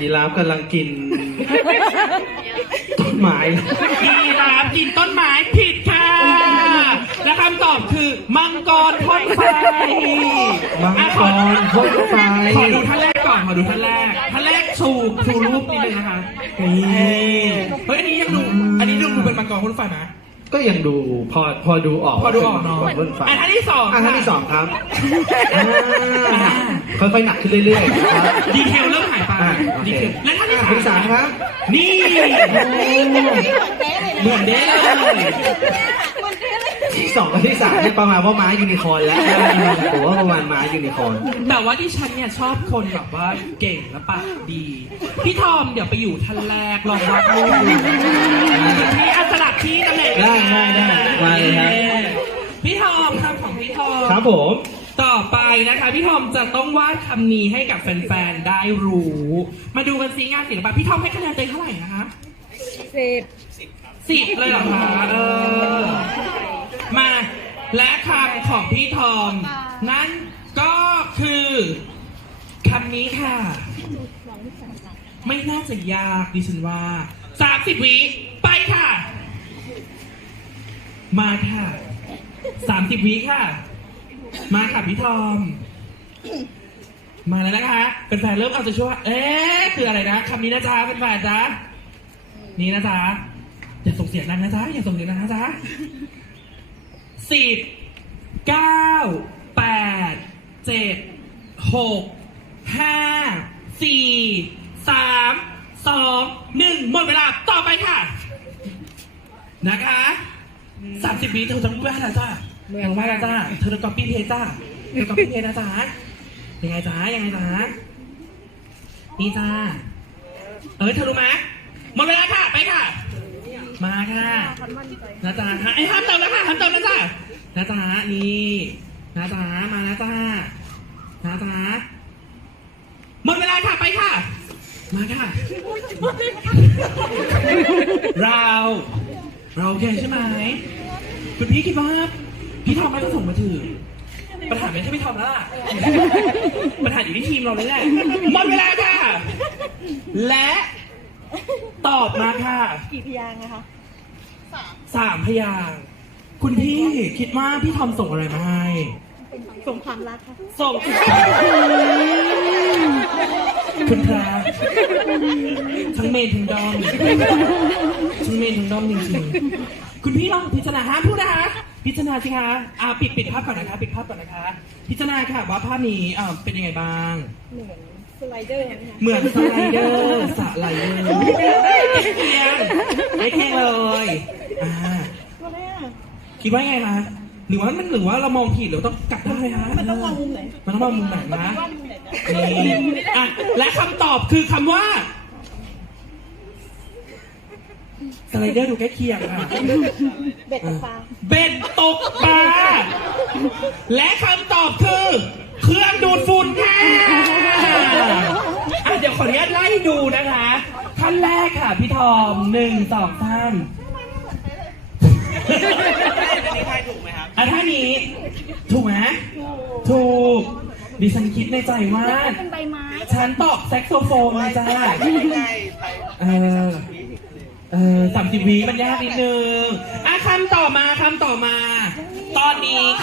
ยีราฟกำลังกินต้นไม้ยีราฟกินต้นไม้ผิดค่ะ และคำตอบคือมังกรพ่นไฟมังอะกขอรพ่นไฟขอดูท่านแรกก่อนขอดูท่านแรกท่านแรกชูชูรูปนิดนึงนะคะนี่เฮ้ยอันนี้ยังดู อันนี้ดูดูเป็นมังกรพ่นไฟนะ ก็ยังดูพอพอดูออกพอดูออกเนาะว่ป็มังกรพ่นไฟอันที่สองอะท่านค่ะที่สองครับอ่าค่อยๆหนักขึ้นเรื่อยๆนะครับ ดีเทลเริ่มหายไปอะโอดีเคเทลและท่านที่ท่านที่สามครับ นี่ เหมือนเด้เลย ที่สองกับที่สามเนี่ยประมาณว่าม้ายูนิคอร์นแล้วผมว่าประมาณม้ายูนิคอร์นแต่ว่าที่ฉันเนี่ยชอบคนแบบว่าเก่งและปากดี พี่ทอมเดี๋ยวไปอยู่ท่านแรกลองวัดรูปดูพี่อัสลับที่ตำแหน่งได้ได้ได้มาเลยครับพี่ทอมคำของพี่ทอมครับผม ต่อไปนะคะ พี่ทอมจะต้องวาดคำนี้ให้กับแฟนๆได้รู้ มาดูกันซิงานศิลปะพี่ทอมให้คะแนนเต็มเท่าไหร่นะคะสิบสิบเลยเหรอคะเออมา และคำของพี่ทอม นั่นก็คือคำนี้ค่ะ ไม่น่าจะยากดิฉันว่าสามสิบวิไปค่ะ มาค่ะสามสิบวิค่ะ มาค่ะพี่ทอม มาแล้วนะคะเป็นแฟนๆเริ่มเอาใจะช่วยเอ๊ะคืออะไรนะคำนี้นะจ๊ะเป็นแฟนๆจ๊ะนี่นะจ๊ะอย่าส่งเสียงดังนะจ๊ะอย่าส่งเสียงดังนะจ๊ะ สิบเก้าแปดเจ็ดหกห้าสี่สามสองหนึ่งหมดเวลาต่อไปค่ะ นะคะสามสิบวิเธอจะไม่ว่าแล้วจ้าเมืองว่าแล้วจ้าเธอจะก๊อปปี้เพจจ้าเธอก๊อปปี้เพจนะจ๊ะยังไงจ้ายังไงจ้านี่จ้าเอ้ยเธอรู้ไหมหมดเวลาค่ะ ไปค่ะ มาค่ะนะจ๊ะไอ้ห้ามเติมแล้วค่ะห้ามเติมนะจ๊ะนะจ๊ะนี่นะจ๊ะมานะจ๊ะนะจ๊ะหมดเวลาค่ะไปค่ะ มาค่ะ เรา เราโอเคใช่ไหมคุณพี่คิดว่าพี่ทอมไม่ต้องส่งมาถึงปัญหาไม่ใช่พี่ทอมแล้วล่ะปัญหาอยู่ที่ทีมเราเลยแหละหมดเวลาค่ะ และ ตอบมาค่ะ กี่พยางค์นะคะสามพยางค์คุณพี่คิดว่าพี่ทอมส่งอะไรมาให้ส่งความรักค่ะส่งคุณพระทั้งเมนทั้งดอมทั้งเมนทั้งดอมจริงๆคุณพี่ลองพิจารณาห้ามพูดนะคะ พิจารณาสิคะอ่าปิดปิดภาพก่อนนะคะ ปิดภาพก่อนนะคะ พิจารณาค่ะว่าภาพนี้อ่าเป็นยังไงบ้าง เหมือน สไลเดอร์นะคะเหมือนสไลเดอร์สไลเดอร์ใกล้เคียงใกล้เคียงเลยอ่าว่าแม่คิดว่าไงคะหรือว่ามันหรือว่าเรามองผิดหรือต้องกลับได้านไหมคะมันต้องมองมุมไหนมันต้องมองมุมไหนนะว่ามุมไหนนะนี่อะและคำตอบคือคำว่าสไลเดอร์ดูใกล้เคียงค่ะเบ็ดกับปลาเบ็ดตกปลาและคำตอบคือ ดูนะคะ ท่านแรกค่ะพี่ทอมหนึ่งสองสามอันท่านี้ ถูกไหมถูก ดิฉันคิดในใจว่าเป็นใบไม้ ฉันตอบแซกโซโฟนเลยจ้าเออเออสามสิบวิมันยากนิดนึงอะคำต่อมาคำต่อมา ตอนนี้